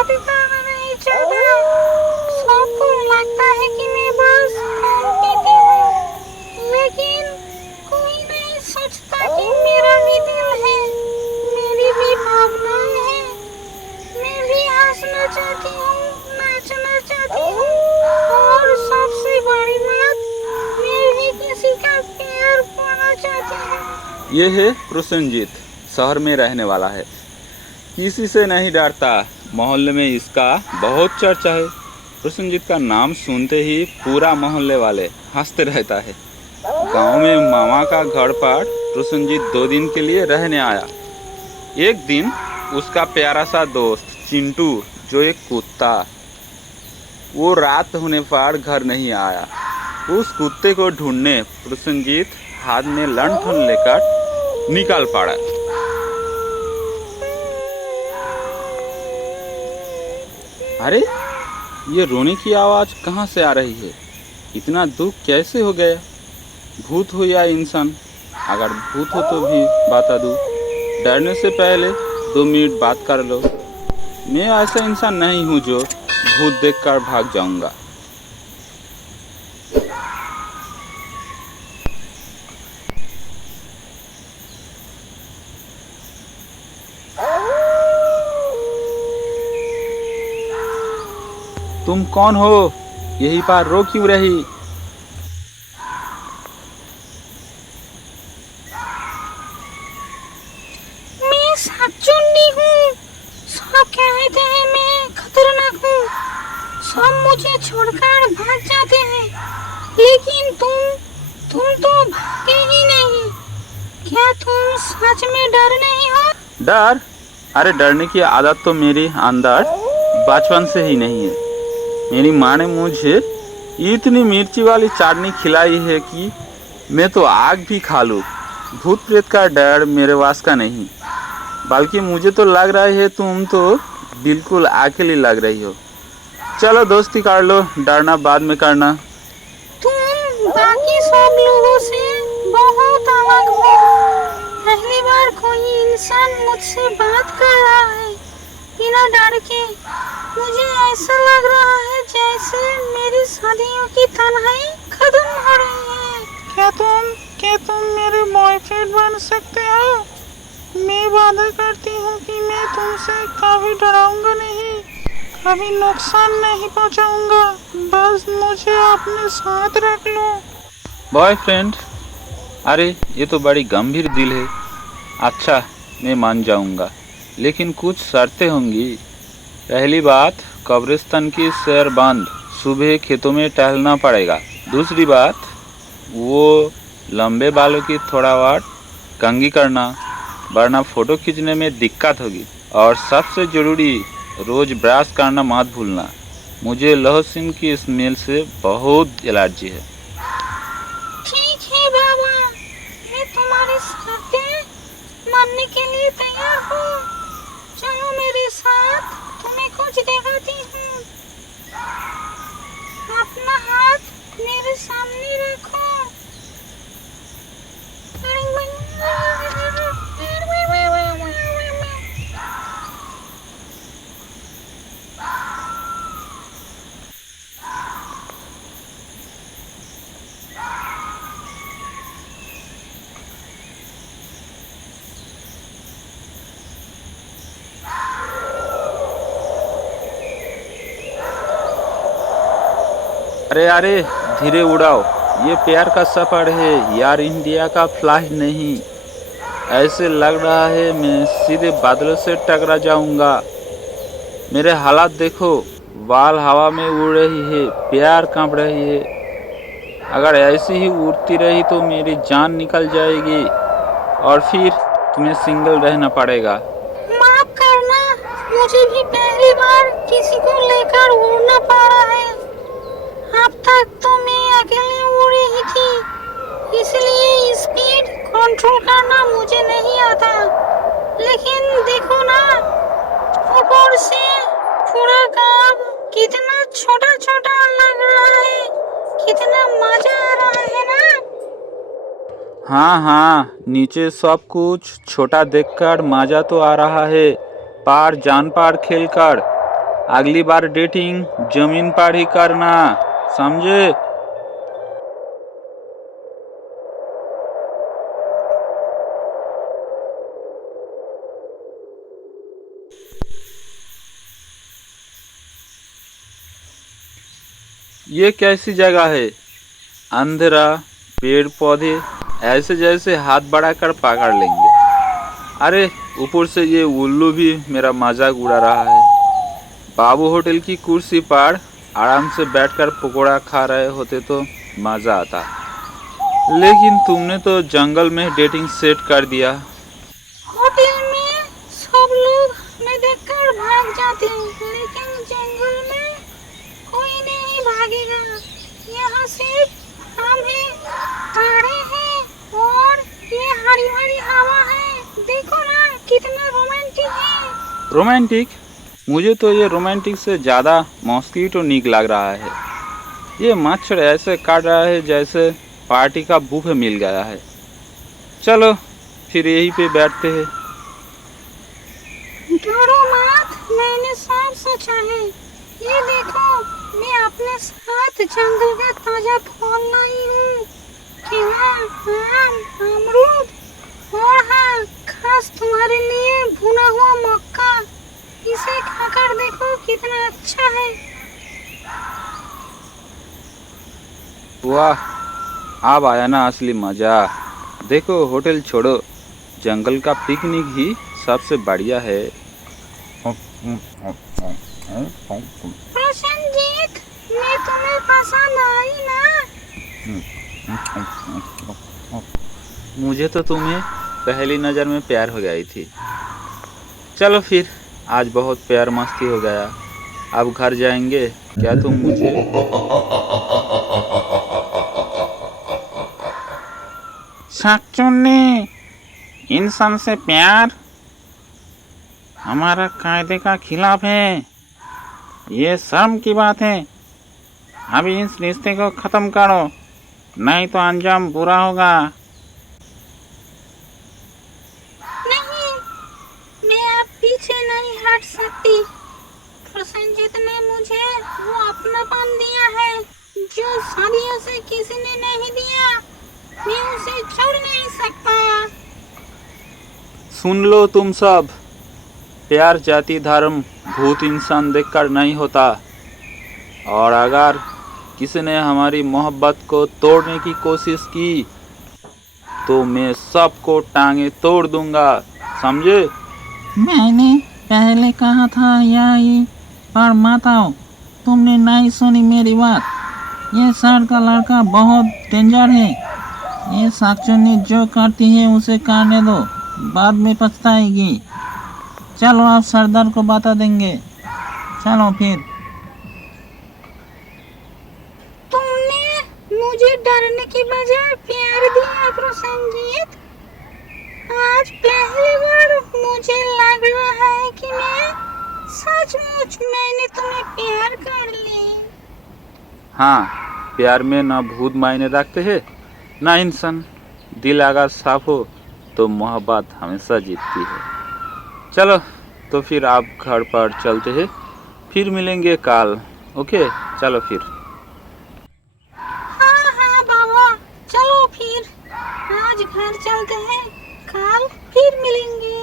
शादी करना नहीं चाहता। सबको लगता है कि मैं बस खून पीती हूँ, लेकिन कोई नहीं सोचता कि मेरा भी दिल है, मेरी भी भावनाएं हैं। मैं भी हंसना चाहती हूँ, नाचना चाहती हूँ, और सबसे बड़ी बात, मैं भी किसी का प्यार पाना चाहती हूँ। ये है प्रसेनजीत, शहर में रहने वाला है, किसी से नहीं डरता। मोहल्ले में इसका बहुत चर्चा है। प्रसेनजीत का नाम सुनते ही पूरा मोहल्ले वाले हंसते रहता है। गांव में मामा का घर पर प्रसेनजीत 2 दिन के लिए रहने आया। एक दिन उसका प्यारा सा दोस्त चिंटू, जो एक कुत्ता, वो रात होने पर घर नहीं आया। उस कुत्ते को ढूंढने प्रसेनजीत हाथ में लंठन लेकर निकल पड़ा। अरे, ये रोने की आवाज़ कहाँ से आ रही है? इतना दुख कैसे हो गया? भूत हो या इंसान? अगर भूत हो तो भी बता दूँ। डरने से पहले 2 मिनट बात कर लो। मैं ऐसा इंसान नहीं हूँ जो भूत देखकर भाग जाऊंगा। तुम कौन हो? यहीं पर रो क्यों रही? मैं शाकचुन्नी हूँ। सब कहते हैं मैं खतरनाक हूँ। सब मुझे छोड़कर भाग जाते हैं, लेकिन तुम तो भागे ही नहीं। क्या तुम सच में डर नहीं हो? डर? अरे, डरने की आदत तो मेरी अंदर बचपन से ही नहीं है। मेरी माँ ने मुझे इतनी मिर्ची वाली चाटनी खिलाई है कि मैं तो आग भी खा लूँ। भूत प्रेत का डर मेरे वास का नहीं। बल्कि मुझे तो लग रहा है तुम तो बिल्कुल अकेली लग रही हो। चलो दोस्ती कर लो, डरना बाद में करना। तुम बाकी सब लोगों से बहुत अलग हो। पहली बार कोई इंसान मुझसे बात कर रहा है बिना डर के। मुझे ऐसा लग रहा है जैसे मेरी सदियों की तन्हाई खत्म हो रही है। क्या तुम मेरे बॉयफ्रेंड बन सकते हो? मैं वादा करती हूँ कि मैं तुमसे कभी डराऊंगा नहीं, कभी नुकसान नहीं पहुँचाऊंगा। बस मुझे अपने साथ रख लो। बॉयफ्रेंड? अरे, ये तो बड़ी गंभीर दिल है। अच्छा, मैं मान जाऊंगा, लेकिन कुछ शर्तें होंगी। पहली बात, कब्रिस्तान की सैर बंद, सुबह खेतों में टहलना पड़ेगा। दूसरी बात, वो लंबे बालों की थोड़ा वाट कंघी करना, वरना फ़ोटो खींचने में दिक्कत होगी। और सबसे ज़रूरी, रोज़ ब्रश करना मत भूलना। मुझे लहसुन की स्मेल से बहुत एलर्जी है। ठीक है बाबा, मैं तुम्हारी शर्तें मानने के लिए तैयार हूँ। चलो मेरे साथ, तुम्हें कुछ दिखाती हूँ। अपना हाथ मेरे सामने रखो। अरे अरे, धीरे उड़ाओ। ये प्यार का सफ़र है यार, इंडिया का फ्लाइट नहीं। ऐसे लग रहा है मैं सीधे बादलों से टकरा जाऊंगा। मेरे हालात देखो, बाल हवा में उड़ रही है, पैर कांप रही है। अगर ऐसी ही उड़ती रही तो मेरी जान निकल जाएगी और फिर तुम्हें सिंगल रहना पड़ेगा। माफ करना, मुझे भी पहली बार किसी को लेकर उड़ना पड़ा है। अब तक तो मैं अकेले उड़ रही थी, इसलिए स्पीड कंट्रोल करना मुझे नहीं आता। लेकिन देखो ना, ऊपर से पूरा गांव कितना छोटा छोटा लग रहा है। कितना मजा आ रहा है ना। हाँ हाँ, नीचे सब कुछ छोटा देखकर मजा तो आ रहा है, पार जान पार खेलकर। अगली बार डेटिंग जमीन पर ही करना, समझे? ये कैसी जगह है? अंधेरा, पेड़ पौधे ऐसे जैसे हाथ बढ़ाकर पकड़ लेंगे। अरे ऊपर से ये उल्लू भी मेरा मजाक उड़ा रहा है। बाबू होटल की कुर्सी पर आराम से बैठकर पकोड़ा खा रहे होते तो मज़ा आता, लेकिन तुमने तो जंगल में डेटिंग सेट कर दिया। होटल में सब लोग हमें देखकर भाग जाते हैं, लेकिन जंगल में कोई नहीं भागेगा। यहाँ सिर्फ हम हैं, तारे हैं और ये हरी भरी हवा है। देखो ना कितना रोमांटिक है। रोमांटिक? मुझे तो ये रोमांटिक से ज़्यादा मॉस्किटो नीक लग रहा है। ये मच्छर ऐसे काट रहा है जैसे पार्टी का बुफे मिल गया है। चलो फिर यहीं पे बैठते हैं। डरो मत, मैंने सब सोचा है। ये देखो, मैं अपने साथ जंगल का ताजा फल लाई हूँ। केला, आम, अमरूद और हाँ, खास तुम्हारे लिए भुना हुआ मक्का। इसे खाकर देखो कितना अच्छा है। वाह, अब आया ना असली मज़ा। देखो होटल छोड़ो, जंगल का पिकनिक ही सबसे बढ़िया है। प्रसन्नजीत, मैं तुम्हें पसंद आई ना? मुझे तो तुम्हें पहली नज़र में प्यार हो गई थी। चलो फिर, आज बहुत प्यार मस्ती हो गया। अब घर जाएंगे क्या तुम मुझे? शाकचुन्नी, इंसान से प्यार हमारा कायदे का खिलाफ है। ये शर्म की बात है। अभी इस रिश्ते को खत्म करो, नहीं तो अंजाम बुरा होगा। नहीं, मैं अब पीछे नहीं हट सकती। प्रसन्नजीत ने मुझे वो अपनापन दिया है जो सदियों से किसी ने नहीं दिया। मैं उसे छोड़ नहीं सकता। सुन लो तुम सब, प्यार जाति धर्म भूत इंसान देखकर नहीं होता। और अगर किसी ने हमारी मोहब्बत को तोड़ने की कोशिश की तो मैं सबको टांगे तोड़ दूंगा, समझे? मैंने पहले कहा था यही, पर माताओ तुमने नहीं सुनी मेरी बात। ये सर का लड़का बहुत डेंजर है। ये शाकचुन्नी जो करती है उसे करने दो, बाद में पछताएगी। चलो आप सरदार को बता देंगे। चलो फिर। तुमने मुझे डरने की बजाय प्यार दिया प्रसन्नजीत। आज पहली बार मुझे लग रहा है कि सचमुच मैंने तुम्हें प्यार कर ली। हाँ, प्यार में ना भूत मायने रखते हैं ना इंसान। दिल अगर साफ हो तो मोहब्बत हमेशा जीतती है। चलो तो फिर आप घर पर चलते हैं, फिर मिलेंगे कल। ओके, चलो फिर। हाँ हाँ बाबा, चलो फिर। आज घर चलते हैं, कल फिर मिलेंगे।